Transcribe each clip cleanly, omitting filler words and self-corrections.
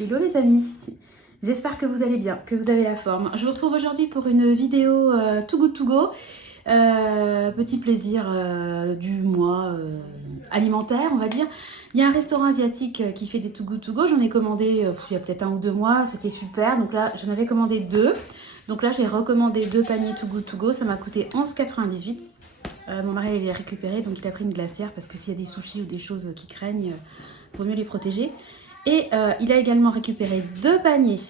Hello les amis, j'espère que vous allez bien, que vous avez la forme. Je vous retrouve aujourd'hui pour une vidéo Too Good To Go. Petit plaisir du mois alimentaire, on va dire. Il y a un restaurant asiatique qui fait des Too Good To Go. J'en ai commandé il y a peut-être 1 ou 2 mois, c'était super. Donc là, j'en avais commandé 2. Donc là, j'ai recommandé 2 paniers Too Good To Go. Ça m'a coûté 11,98 €. Mon mari il les a récupérés, donc il a pris une glacière parce que s'il y a des sushis ou des choses qui craignent, vaut mieux les protéger. Et il a également récupéré 2 paniers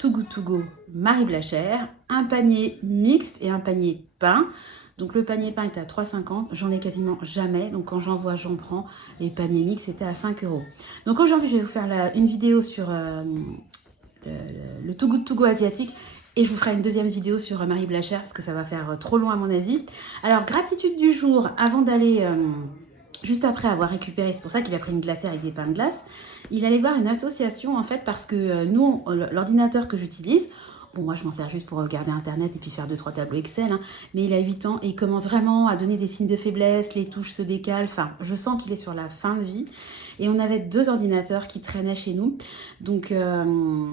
Too Good To Go Marie Blachère, un panier mixte et un panier pain. Donc le panier pain était à 3,50 €, j'en ai quasiment jamais, donc quand j'en vois j'en prends. Les paniers mixtes c'était à 5 €. Donc aujourd'hui je vais vous faire une vidéo sur le Too Good To Go asiatique. Et je vous ferai une deuxième vidéo sur Marie Blachère parce que ça va faire trop long à mon avis. Alors, gratitude du jour, avant d'aller, juste après avoir récupéré, c'est pour ça qu'il a pris une glacière avec des pains de glace, il allait voir une association en fait parce que nous, l'ordinateur que j'utilise, bon moi je m'en sers juste pour regarder internet et puis faire 2-3 tableaux Excel, hein, mais il a 8 ans et il commence vraiment à donner des signes de faiblesse, les touches se décalent, enfin je sens qu'il est sur la fin de vie. Et on avait 2 ordinateurs qui traînaient chez nous. Donc, un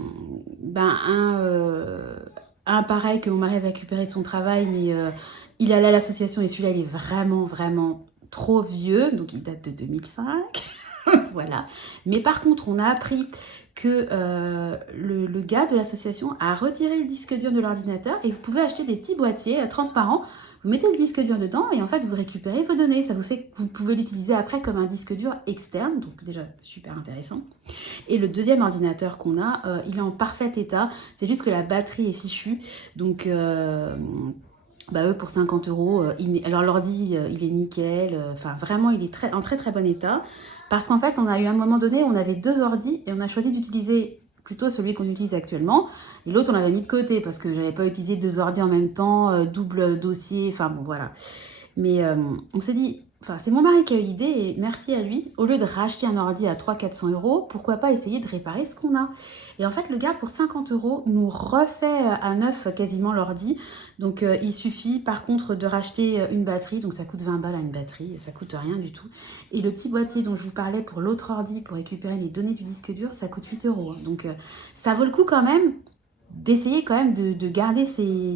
pareil que mon mari avait récupéré de son travail, mais il allait à l'association et celui-là, il est vraiment, vraiment trop vieux. Donc, il date de 2005. Voilà. Mais par contre, on a appris que le gars de l'association a retiré le disque dur de l'ordinateur et vous pouvez acheter des petits boîtiers transparents. Vous mettez le disque dur dedans et en fait, vous récupérez vos données. Ça vous fait que vous pouvez l'utiliser après comme un disque dur externe. Donc déjà, super intéressant. Et le deuxième ordinateur qu'on a, il est en parfait état. C'est juste que la batterie est fichue. Donc, eux, pour 50 €, alors l'ordi, il est nickel. Enfin, vraiment, il est en très très bon état. Parce qu'en fait, on a eu un moment donné, on avait 2 ordis et on a choisi d'utiliser plutôt celui qu'on utilise actuellement. Et l'autre, on l'avait mis de côté parce que je n'avais pas utilisé 2 ordis en même temps, double dossier, enfin bon, voilà. Mais on s'est dit, enfin c'est mon mari qui a eu l'idée et merci à lui, au lieu de racheter un ordi à 300-400 €, pourquoi pas essayer de réparer ce qu'on a. Et en fait le gars pour 50 € nous refait à neuf quasiment l'ordi. Donc il suffit par contre de racheter une batterie, donc ça coûte 20 balles à une batterie, ça coûte rien du tout. Et le petit boîtier dont je vous parlais pour l'autre ordi, pour récupérer les données du disque dur, ça coûte 8 €. Donc ça vaut le coup quand même d'essayer quand même de garder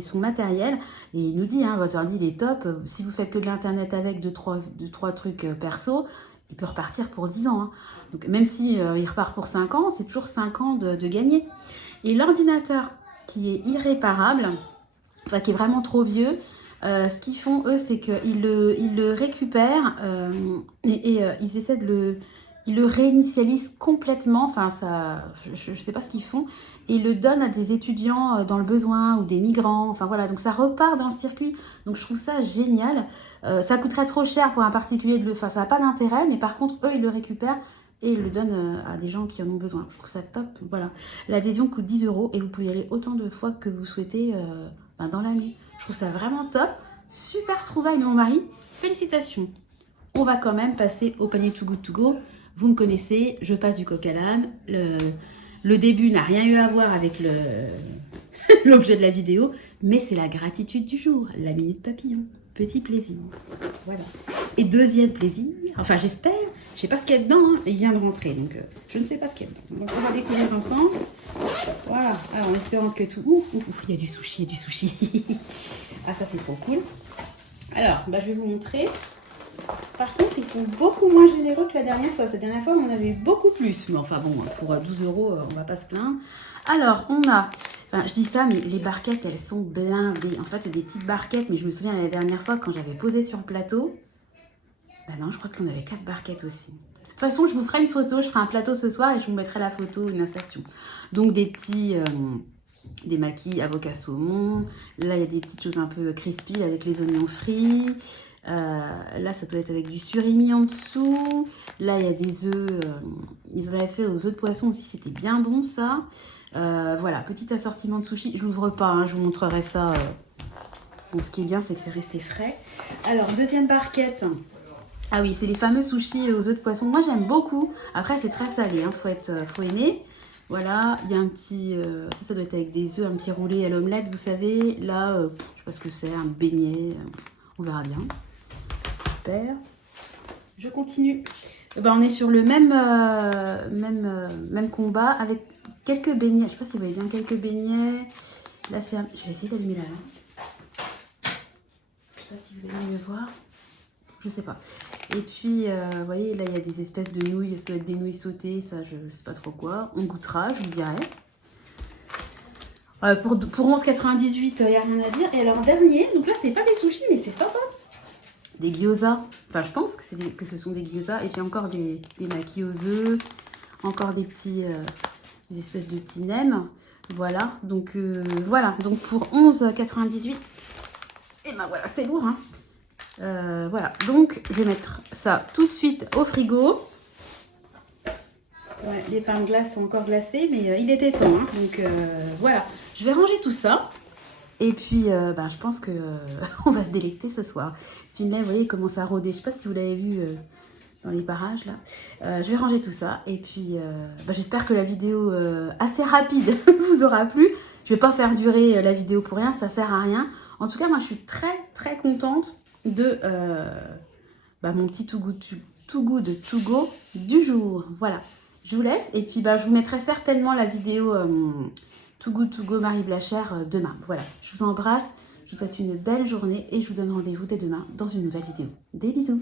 son matériel. Et il nous dit, hein, votre ordi il est top, si vous faites que de l'internet avec 2-3 trucs perso, il peut repartir pour 10 ans. Hein. Donc même si il repart pour 5 ans, c'est toujours 5 ans de gagner. Et l'ordinateur qui est irréparable, enfin qui est vraiment trop vieux, ce qu'ils font eux, c'est qu'ils le récupèrent et ils essaient ils le réinitialisent complètement, enfin ça, je ne sais pas ce qu'ils font, et ils le donnent à des étudiants dans le besoin ou des migrants, enfin voilà, donc ça repart dans le circuit, donc je trouve ça génial. Ça coûterait trop cher pour un particulier de le faire, ça n'a pas d'intérêt, mais par contre eux ils le récupèrent et ils le donnent à des gens qui en ont besoin. Je trouve ça top, voilà. L'adhésion coûte 10 € et vous pouvez y aller autant de fois que vous souhaitez dans l'année. Je trouve ça vraiment top, super trouvaille de mon mari, félicitations. On va quand même passer au panier Too Good To Go. Vous me connaissez, je passe du coq à l'âne. Le début n'a rien eu à voir avec l'objet de la vidéo, mais c'est la gratitude du jour, la minute papillon. Petit plaisir. Voilà. Et deuxième plaisir, enfin j'espère, je ne sais pas ce qu'il y a dedans, hein, il vient de rentrer, donc je ne sais pas ce qu'il y a dedans. Donc on va découvrir ensemble. Voilà, alors en espérant que tout... il y a du sushi, il y a du sushi. Ah ça c'est trop cool. Alors, je vais vous montrer. Par contre, ils sont beaucoup moins généreux que la dernière fois. Cette dernière fois, on en avait eu beaucoup plus. Mais enfin bon, pour 12 €, on va pas se plaindre. Alors, on a... Enfin, je dis ça, mais les barquettes, elles sont blindées. En fait, c'est des petites barquettes, mais je me souviens la dernière fois, quand j'avais posé sur le plateau, non, je crois qu'on avait 4 barquettes aussi. De toute façon, je vous ferai une photo, je ferai un plateau ce soir et je vous mettrai la photo, une insertion. Donc, des petits... des maquis avocat saumon. Là, il y a des petites choses un peu crispy avec les oignons frits. Là, ça doit être avec du surimi en dessous. Là, il y a des œufs. Ils en avaient fait aux œufs de poisson aussi. C'était bien bon, ça. Voilà, petit assortiment de sushi. Je l'ouvre pas, hein, je vous montrerai ça. Bon, ce qui est bien, c'est que c'est resté frais. Alors, deuxième barquette. Ah oui, c'est les fameux sushis aux œufs de poisson. Moi, j'aime beaucoup. Après, c'est très salé, hein, faut aimer. Voilà, il y a un petit... ça doit être avec des œufs, un petit roulé à l'omelette, vous savez. Là, je sais pas ce que c'est, un beignet. On verra bien. Super. Je continue. Ben, on est sur le même combat avec quelques beignets. Je sais pas si vous voyez bien quelques beignets. Là, c'est je vais essayer d'allumer la lampe. Je sais pas si vous allez me voir. Je sais pas. Et puis, vous voyez, là, il y a des espèces de nouilles. Ça doit être des nouilles sautées. Ça, je sais pas trop quoi. On goûtera, je vous dirai. Pour 11,98, il n'y a rien à dire. Et alors, dernier, donc là, c'est pas des sushis, mais c'est sympa. Des gyoza. Enfin, je pense que ce sont des gyoza. Et puis encore des makis aux œufs. Encore des petits, des espèces de petits nems. Voilà. Donc, voilà. Donc, pour 11,98. Et ben voilà, c'est lourd, hein. Voilà. Donc, je vais mettre ça tout de suite au frigo. Ouais, les pains de glace sont encore glacés, mais il était temps, hein. Donc, voilà. Je vais ranger tout ça. Et puis, ben, je pense que on va se délecter ce soir. Finlay, vous voyez, il commence à rôder. Je ne sais pas si vous l'avez vu dans les parages, là. Je vais ranger tout ça. Et puis, ben, j'espère que la vidéo assez rapide vous aura plu. Je ne vais pas faire durer la vidéo pour rien, ça ne sert à rien. En tout cas, moi, je suis très, très contente de ben, mon petit Too Good To Go du jour. Voilà. Je vous laisse. Et puis, ben, je vous mettrai certainement la vidéo... Too Good To Go Marie Blachère demain. Voilà, je vous embrasse, je vous souhaite une belle journée et je vous donne rendez-vous dès demain dans une nouvelle vidéo. Des bisous!